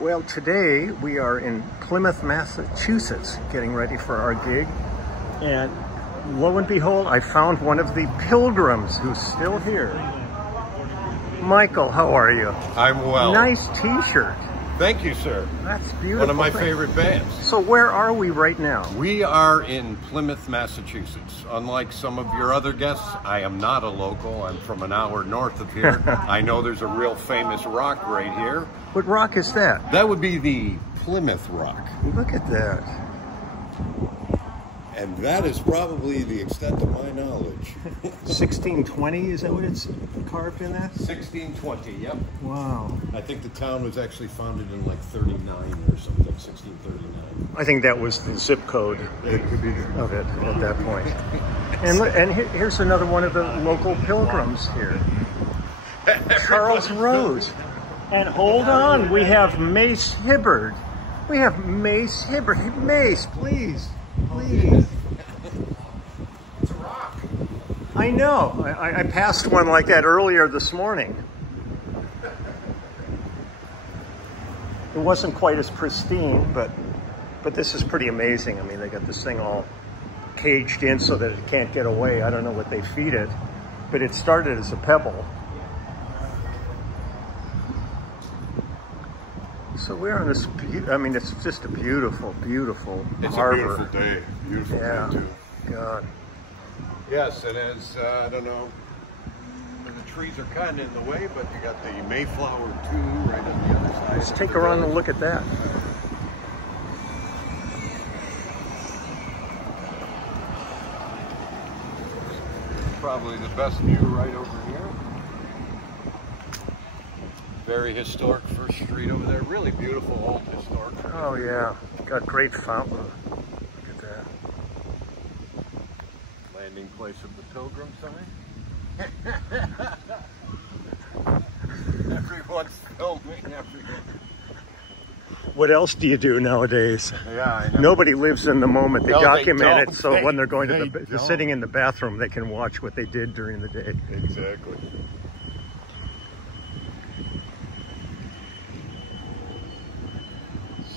Well, today we are in Plymouth, Massachusetts, getting ready for our gig. And lo and behold, I found one of the pilgrims who's still here. Michael, how are you? I'm well. Nice t-shirt. Thank you, sir. That's beautiful. One of my favorite bands. So where are we right now? We are in Plymouth, Massachusetts. Unlike some of your other guests, I am not a local. I'm from an hour north of here. I know there's a real famous rock right here. What rock is that? That would be the Plymouth Rock. Look at that. And that is probably the extent of my knowledge. 1620, is that what it's carved in that? 1620, yep. Wow. I think the town was actually founded in like 39 or something, 1639. I think that was the zip code of it at that point. And look, and here's another one of the local pilgrims here. Charles Rose. And hold on, we have Mace Hibbard. We have Mace Hibbard. Hey, Mace, please. Please. It's a rock. I know. I passed one like that earlier this morning. It wasn't quite as pristine, but this is pretty amazing. I mean, they got this thing all caged in so that it can't get away. I don't know what they feed it, but it started as a pebble. So we're on this, I mean, it's just a beautiful, beautiful harbor. It's a beautiful day. Beautiful day, too. God. Yes, it is, I don't know, the trees are kind of in the way, but you got the Mayflower, too, right on the other side. Let's take a run and look at that. Probably the best view right over here. Very historic First Street over there. Really beautiful old historic. Oh yeah, got great fountain. Look at that. Landing place of the pilgrim sign. Everyone's filming everything. What else do you do nowadays? Yeah, I know. Nobody lives in the moment. They document it, so They- when they're going to they they're sitting in the bathroom, they can watch what they did during the day. Exactly.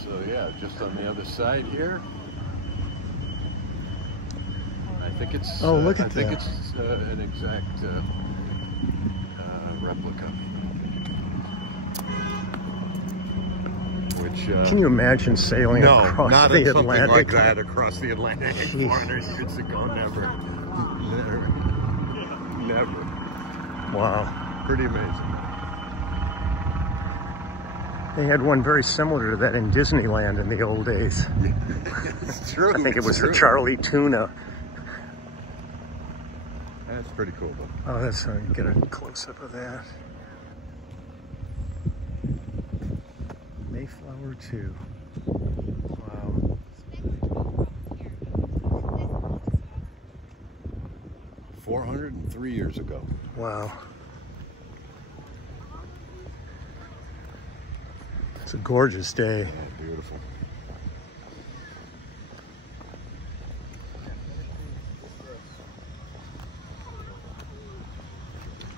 So yeah, just on the other side here. I think it's. Oh, look at I think that. it's an exact replica. Which Can you imagine sailing across not the in something Atlantic? like that across the Atlantic 400 years ago. Never. Never. Wow. Pretty amazing. They had one very similar to that in Disneyland in the old days. It's true. I think it was true. the Charlie Tuna. That's pretty cool, though. Oh, that's how you get a close-up of that. Mayflower 2. Wow. 403 years ago. Wow. It's a gorgeous day. Yeah, beautiful.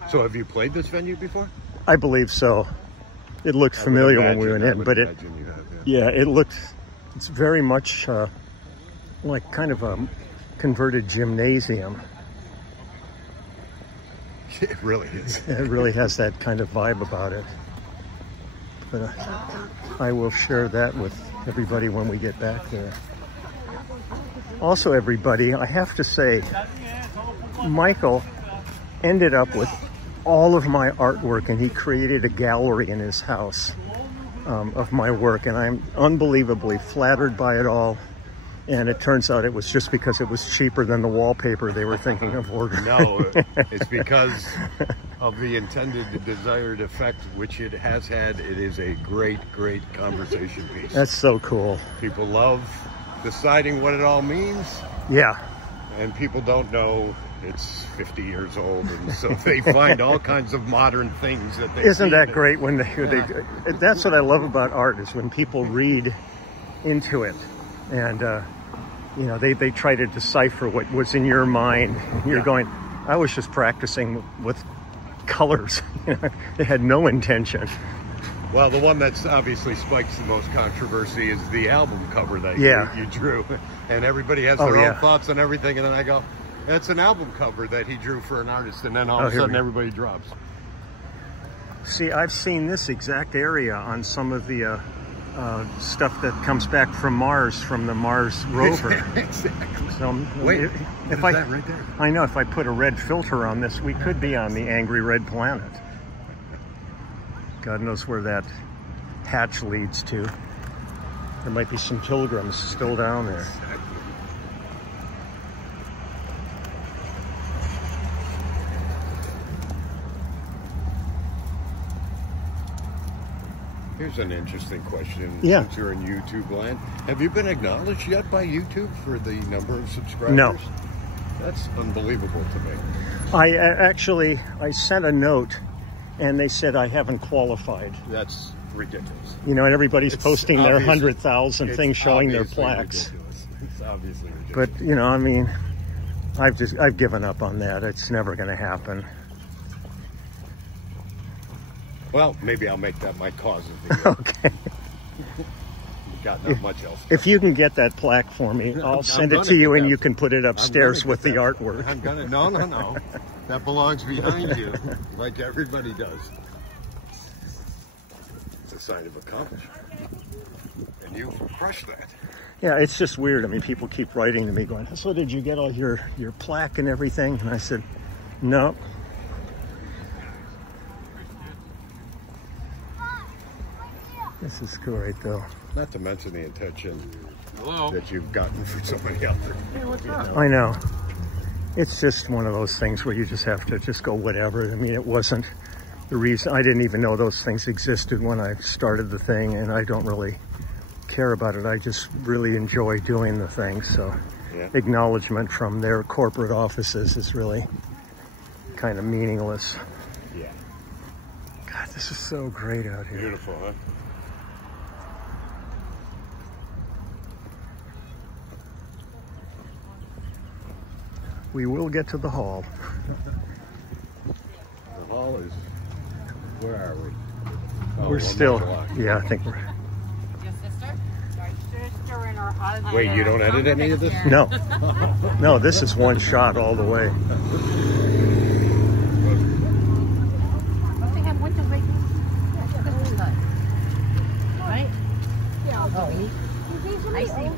So have you played this venue before? I believe so. It looked familiar when we went in, but it's very much like kind of a converted gymnasium. It really is. It really has that kind of vibe about it. But I will share that with everybody when we get back there. Also, everybody, I have to say, Michael ended up with all of my artwork, and he created a gallery in his house of my work, and I'm unbelievably flattered by it all. And it turns out it was just because it was cheaper than the wallpaper they were thinking of ordering. No, it's because of the intended desired effect, which it has had. It is a great, great conversation piece. That's so cool. People love deciding what it all means. Yeah. And people don't know it's 50 years old, and so they find all kinds of modern things that they Isn't that great when they that's what I love about art, is when people read into it and you know, they try to decipher what was in your mind. You're going, I was just practicing with colors. They had no intention. Well, the one that's obviously spikes the most controversy is the album cover that you drew. And everybody has their own thoughts on everything. And then I go, it's an album cover that he drew for an artist. And then all of a sudden everybody drops. See, I've seen this exact area on some of the stuff that comes back from Mars, from the Mars rover. Exactly. So, wait, if that right there? I know, if I put a red filter on this, we could be on the angry red planet. God knows where that hatch leads to. There might be some pilgrims still down there. Here's an interesting question. Yeah. Since you're in YouTube land, have you been acknowledged yet by YouTube for the number of subscribers? No. That's unbelievable to me. I sent a note and they said I haven't qualified. That's ridiculous. You know, and everybody's posting their 100,000 things showing their plaques. Ridiculous. It's obviously ridiculous. But, you know, I mean, I've given up on that. It's never going to happen. Well, maybe I'll make that my cause of the year. Okay. Got not much else. If you can get that plaque for me, I'll send it to you and you can put it upstairs with the artwork. I'm gonna, no. That belongs behind you, like everybody does. It's a sign of accomplishment. And you crushed that. Yeah, it's just weird. I mean, people keep writing to me going, so did you get all your plaque and everything? And I said, no. This is great, though. Not to mention the attention that you've gotten from somebody out there. Hey, what's up? I know. It's just one of those things where you just have to just go whatever. I mean, it wasn't the reason. I didn't even know those things existed when I started the thing, and I don't really care about it. I just really enjoy doing the thing. So acknowledgement from their corporate offices is really kind of meaningless. Yeah. God, this is so great out here. Beautiful, huh? We will get to the hall. The hall is, where are we? Oh, We're still, I think we're. Your sister? My sister and her husband. Wait, you don't edit any of this? No. No, this is one shot all the way. I think I went to make right? Yeah. Oh, I see.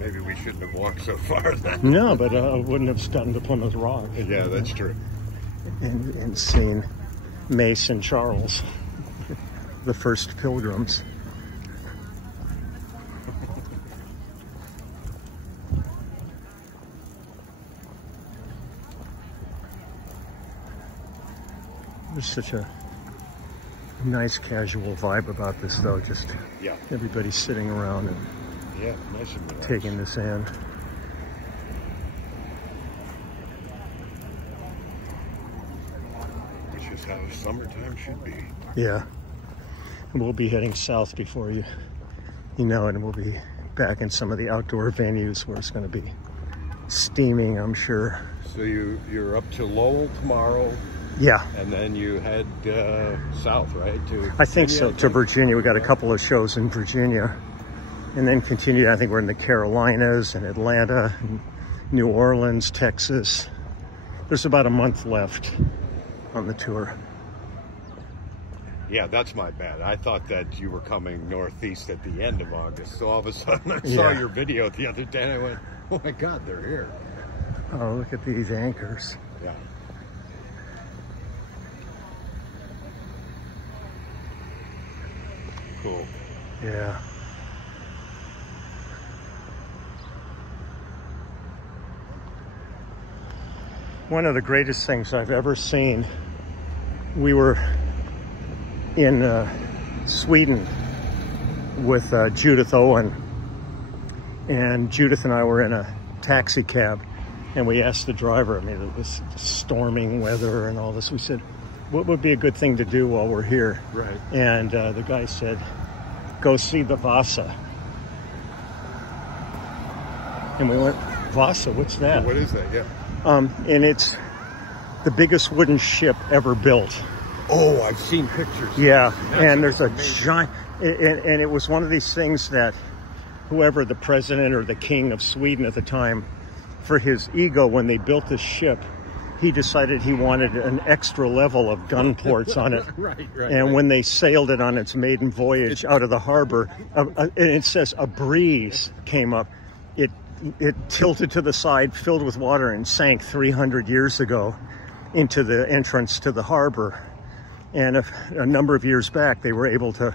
Maybe we shouldn't have walked so far then. No, but I wouldn't have gotten to Plymouth Rock. Yeah, that's true. And seen Mace and Charles, the first pilgrims. There's such a nice casual vibe about this, though. Just everybody sitting around and nice and relaxed. taking this in. Which is how summertime should be. Yeah. And we'll be heading south before you know it, and we'll be back in some of the outdoor venues where it's going to be steaming, I'm sure. So you're up to Lowell tomorrow. Yeah. And then you head south, right? I think so, to Virginia. We got a couple of shows in Virginia. And then continue, I think we're in the Carolinas and Atlanta, and New Orleans, Texas. There's about a month left on the tour. Yeah, that's my bad. I thought that you were coming northeast at the end of August. So all of a sudden I saw your video the other day and I went, oh my God, they're here. Oh, look at these anchors. Yeah. Cool. Yeah. One of the greatest things I've ever seen, we were in Sweden with Judith Owen, and Judith and I were in a taxi cab, and we asked the driver, I mean, it was storming weather and all this, we said, what would be a good thing to do while we're here? Right. And the guy said, go see the Vasa. And we went, Vasa, what's that? What is that? Yeah. And it's the biggest wooden ship ever built. Oh, I've seen pictures. Yeah, and there's a giant, and it was one of these things that whoever the president or the king of Sweden at the time, for his ego, when they built this ship, he decided he wanted an extra level of gun ports on it. And when they sailed it on its maiden voyage out of the harbor, and it says a breeze came up. It tilted to the side, filled with water, and sank 300 years ago into the entrance to the harbor. And a number of years back, they were able to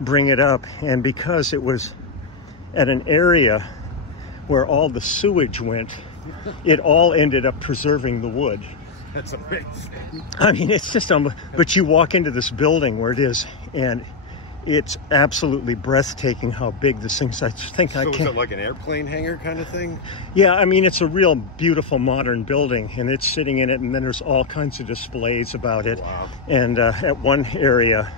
bring it up. And because it was at an area where all the sewage went, it all ended up preserving the wood. That's amazing. I mean, it's just, but you walk into this building where it is, and it's absolutely breathtaking how big this thing's. I think so is it like an airplane hangar kind of thing? Yeah, I mean, it's a real beautiful modern building, and it's sitting in it, and then there's all kinds of displays about it. Wow. And at one area,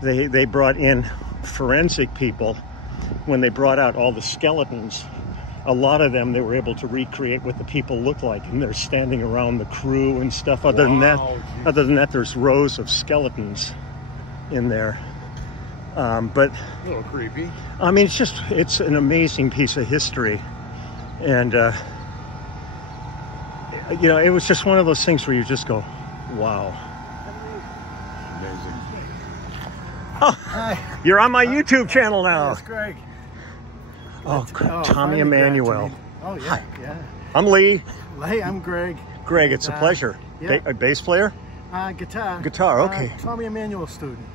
they brought in forensic people. When they brought out all the skeletons, a lot of them they were able to recreate what the people look like, and they're standing around the crew and stuff. Other than that, there's rows of skeletons in there. But a little creepy. I mean, it's an amazing piece of history, and you know, it was just one of those things where you just go, wow. Amazing. Oh, hi. You're on my YouTube channel now. That's Greg. Oh, Tommy Emmanuel. Oh, yeah. Hi. Yeah. I'm Lee. Hey, I'm Greg. Greg, it's a pleasure. Yeah. A bass player? Guitar. Guitar, okay. Tommy Emmanuel student.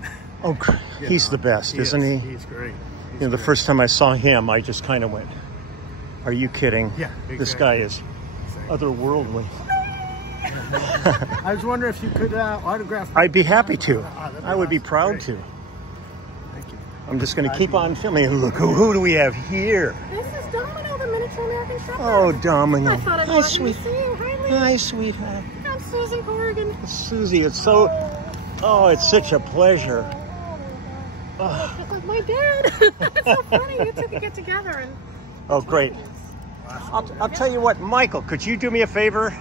Oh, he's the best, isn't he? He's great. You know, the first time I saw him, I just kind of went, are you kidding? Yeah, exactly. This guy is otherworldly. I was wondering if you could autograph. I'd be happy to. I would be awesome. proud Great. to. Thank you. I'm just going to keep on filming. Look, who do we have here? This is Domino, the miniature American Shepherd. Oh, Domino. I thought I'd Hi, love sweet. to see you. Hi, Lee. Hi, sweetheart. I'm Susan Corrigan. Susie, it's so... Oh, it's such a pleasure. Oh. Just like my dad. It's so funny. You two could get together and... Oh, great. I'll tell you what, Michael, could you do me a favor?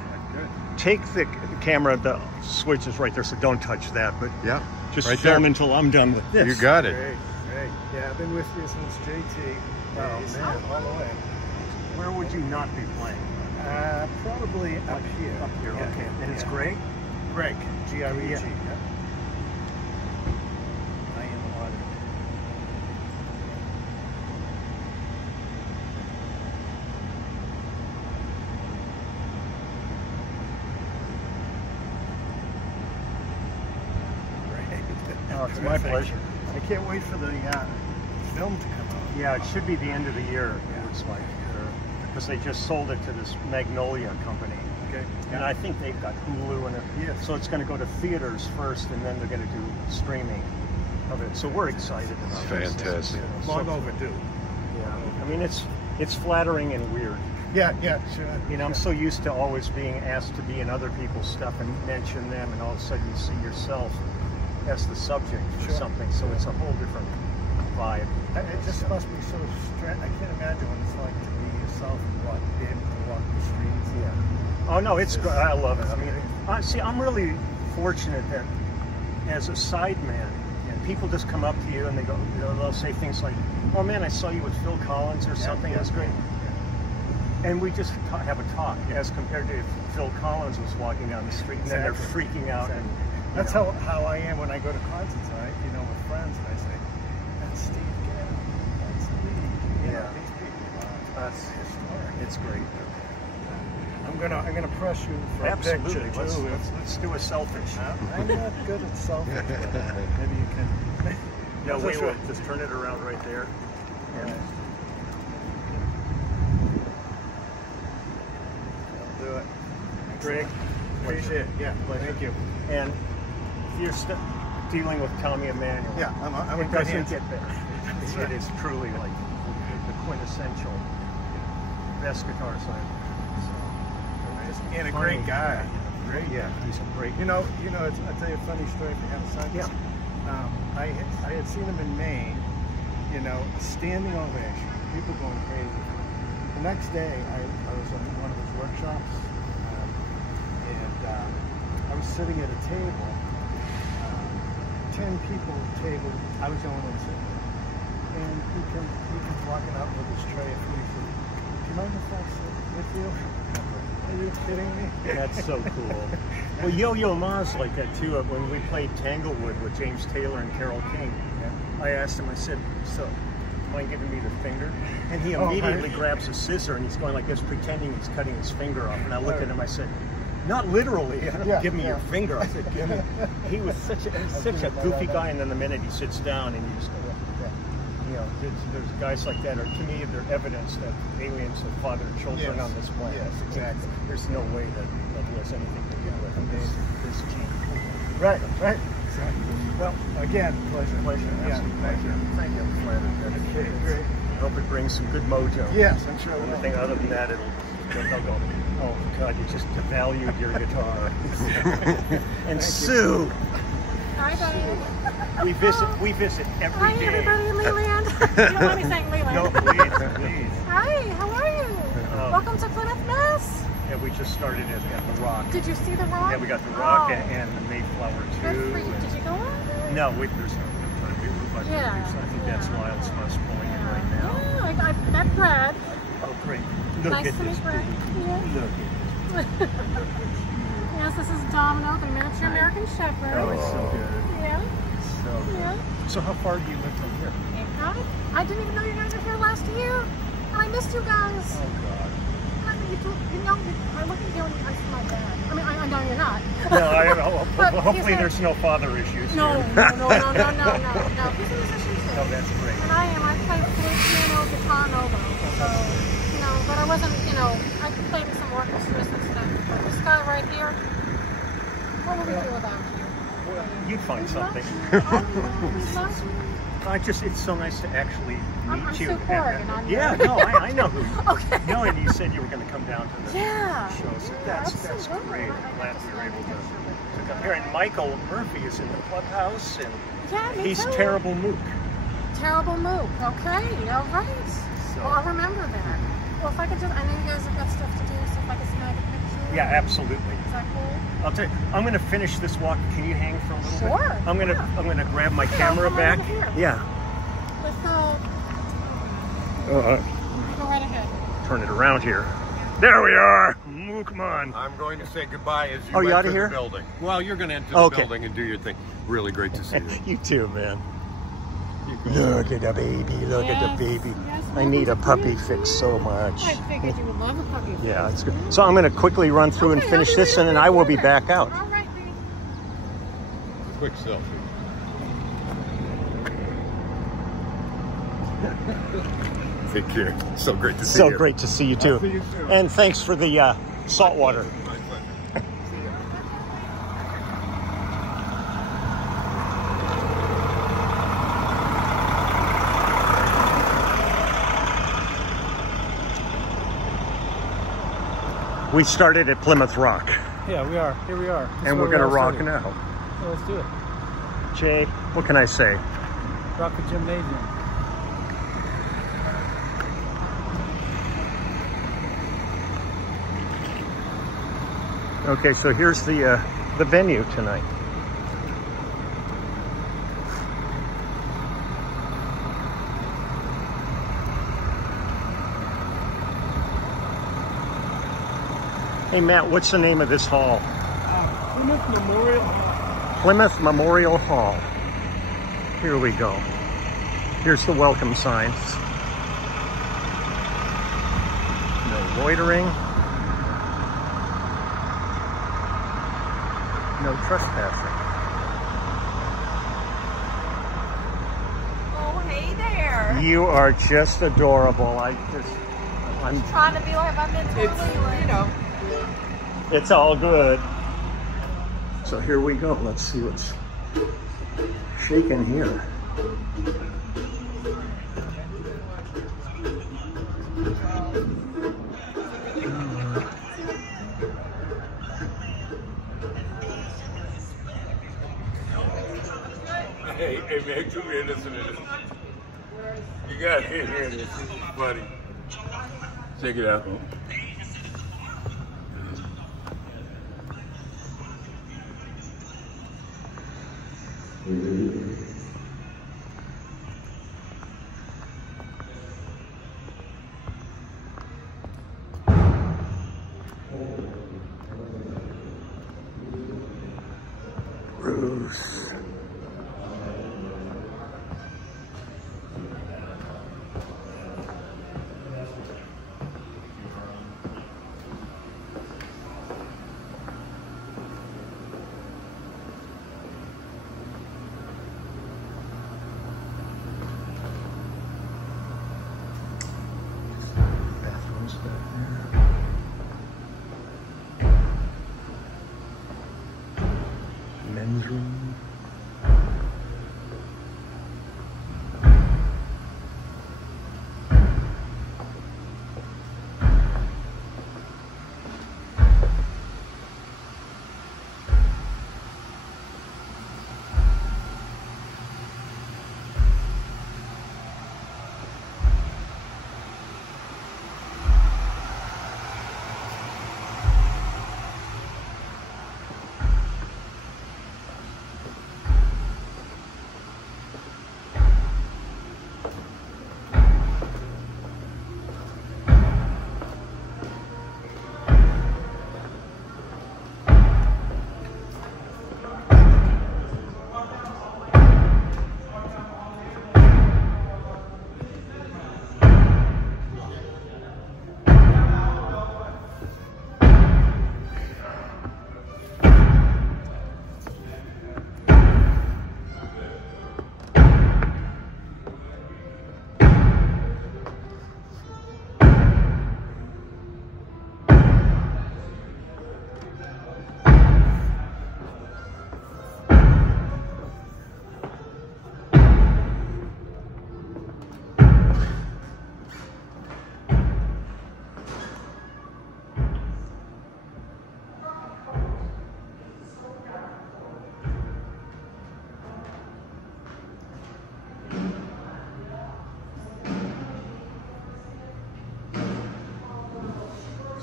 Take the camera, the switch is right there, so don't touch that, but yeah, just right film there until I'm done with this. You got it. Great. Yeah, I've been with you since JT. Oh, man. All the way. Where would you not be playing? Probably up here. Up here, Yeah. okay. And it's Yeah. Greg? Greg. G-R-E-G. Yeah. Yeah. I am honored. Oh, it's my pleasure. I can't wait for the film to come out. Yeah, it should be the end of the year, it looks like. Because they just sold it to this Magnolia company. Okay. And I think they've got Hulu and Yes. so it's going to go to theaters first, and then they're going to do streaming of it. So we're excited about this. Fantastic. Long overdue. Yeah. I mean, it's flattering and weird. Yeah, sure. You know, I'm so used to always being asked to be in other people's stuff and mention them, and all of a sudden you see yourself as the subject for something. So it's a whole different vibe. It just must be so strange. I can't imagine what it's like to be yourself and be able to walk the streets. Yeah. Oh no, it's great. I love it. I mean, I'm really fortunate that as a sideman, people just come up to you and they go, you know, they'll say things like, "Oh man, I saw you with Phil Collins or something. That's great." And we just have a talk, as compared to if Phil Collins was walking down the street and then they're freaking out. And that's how I am when I go to concerts, right? You know, with friends, and I say, "That's Steve Gadd, that's Lee." You know, these people. That's historic. It's great. I'm gonna press you for Absolutely. a picture too. Let's do a selfie. I'm not good at selfies. Maybe you can. No, we will just turn it around right there. And I'll do it. Greg, appreciate it. Yeah, thank you. And if you're dealing with Tommy Emmanuel, Yeah, I'm it doesn't get better. It is truly like the quintessential best guitar player. And a great guy. Great. Yeah, he's a great. You know. I'll tell you a funny story if you have a second. Yeah. I had seen him in Maine. You know, standing ovation, people going crazy. The next day, I was on one of his workshops, and I was sitting at a table, 10 people table. I was the only one sitting there. And he comes walking up with his tray of food. He said, "Do you mind if I sit with you?" Are you kidding me? That's so cool. Well, Yo-Yo Ma's like that too. When we played Tanglewood with James Taylor and Carole King, I asked him, I said, "So, mind giving me the finger?" And he immediately grabs a scissor and he's going like this, pretending he's cutting his finger off. And I looked at him, I said, "Not literally, give me your finger." I said, "Give me." He was such a goofy guy, and then the minute he sits down and you just go, you know, there's guys like that, or to me, they're evidence that aliens have fathered children on this planet. Yes, exactly. There's no way that he has anything to do with this gene. Right. Exactly. Well, again, pleasure. Absolute pleasure. Thank you. Okay, great. I hope it brings some good mojo. Yes, I'm sure. Anything other than that, they'll go, "Oh God, you just devalued your guitar." And Sue. Hi, Diane. We visit every day. Hi, everybody in Leland. You don't want me saying Leland. No, please. Hi, how are you? Welcome to Plymouth, Mass. Yeah, we just started at the Rock. Did you see the Rock? Yeah, we got the Rock and the Mayflower too. Good for you. Did you go on there? No, there's no time. I think that's Lyle's bus pulling in right now. Yeah, I met Brad. Oh, great. Look Nice at to this meet Brad. dude. Yeah. Look at Yes, this is Domino, the miniature American Shepherd. Oh, it's so good. Yeah. So good. Yeah. So how far do you live from here? I didn't even know you guys were here last year. And I missed you guys. Oh, God. I look at you and I see my dad. I mean, I know you're not. No, hopefully there's no father issues No. here. No. He's a musician too. Oh, that's great. And I am. I play flute, piano, guitar, and oboe. So, but I wasn't, I played in some orchestras and stuff. But this guy right here, what would we do without you? Well, you'd find something. It's so nice to actually meet I'm you. Sue Corrigan. I know who. Okay. No, and you said you were going to come down to the show, so that's absolutely. great. I'm glad we were able to come here. And Michael Murphy is in the clubhouse, and he's too. Terrible Mook. Terrible Mook. Okay, all right. So. Well, I'll remember that. Well, if I could just, I know you guys have got stuff to do, so if I could snag a picture. Yeah, absolutely. Is that cool? I'll tell you, I'm going to finish this walk. Can you hang for a little bit? Sure. I'm going to grab my camera back. Yeah. Let's Go right ahead. Turn it around here. There we are. Come on. I'm going to say goodbye as you you out of enter here? the building. Well, you're going to enter the building and do your thing. Really great to see you. You too, man. Look at the baby. Look at the baby. Yes, I need a puppy fix so much. I figured you would love a puppy. Yeah, it's good. So I'm going to quickly run through and finish this, and then I will be back out. All right, baby. Quick selfie. Take care. So great to see you. So great to see you too. See you too. And thanks for the salt water. My pleasure. We started at Plymouth Rock, Yeah, we are. Here we are. and we're going to rock now. Yeah, let's do it. Jay, what can I say? Rock the gymnasium. Okay, so here's the venue tonight. Hey Matt, what's the name of this hall? Plymouth Memorial Hall. Plymouth Memorial Hall. Here we go. Here's the welcome signs. No loitering. No trespassing. Oh, hey there. You are just adorable. I'm Trying to be like I've been totally, It's all good. So here we go. Let's see what's shaking here. Hey man, come here, listen to this. You gotta hear this. This is funny. Check it out. We back there. Men's room.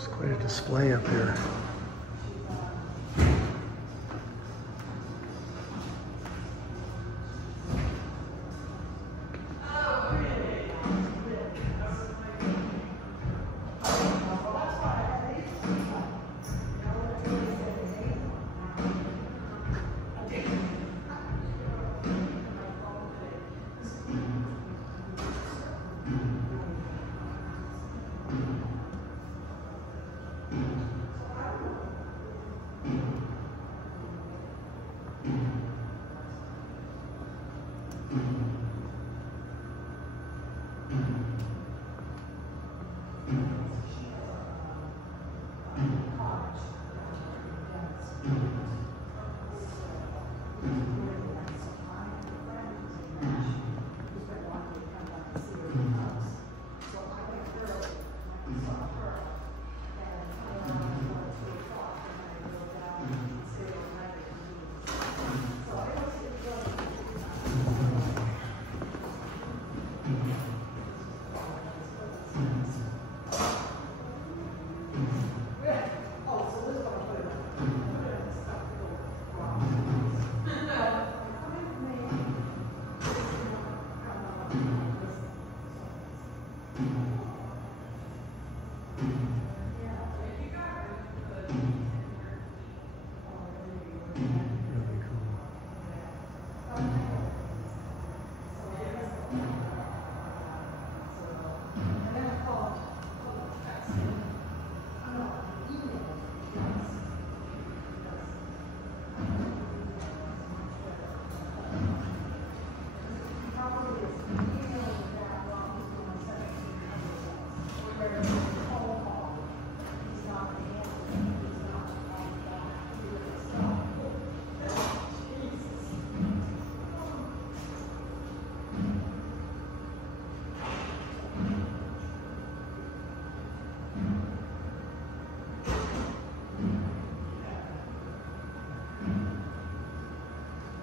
Quite a display up here.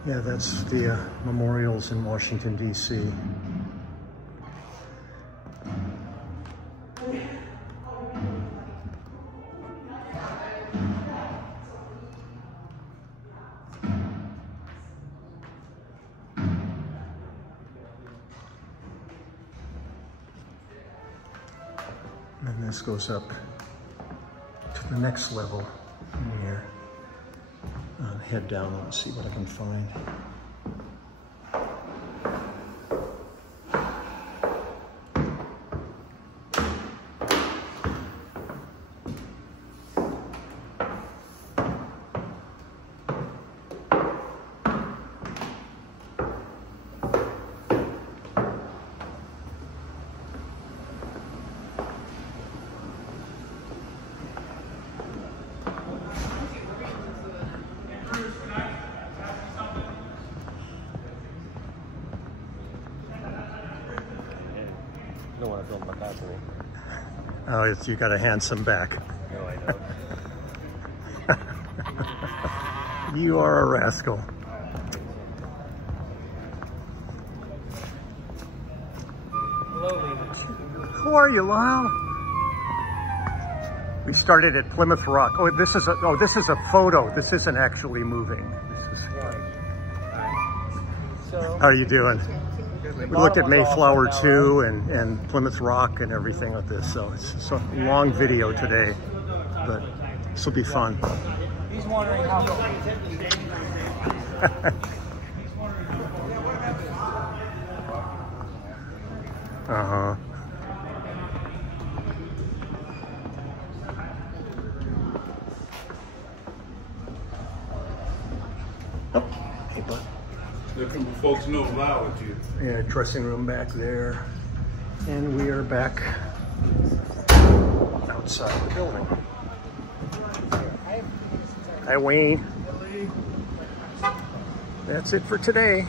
Yeah, that's the memorials in Washington, D.C. And this goes up to the next level in here. Head down and see what I can find. You don't want to film my balcony. Oh, it's, you got a handsome back. No, I don't. You are a rascal. Hello, Leland. Who are you, Lyle? We started at Plymouth Rock. Oh, this is a photo. This isn't actually moving. This is. So, How are you doing? We looked at Mayflower too, and Plymouth Rock and everything with this. So it's a long video today, but this will be fun. he's wondering how. Uh-huh. Oh, hey, bud. Looking for folks know loud with you. Yeah, dressing room back there. And we are back outside the building. Hi, Wayne. That's it for today.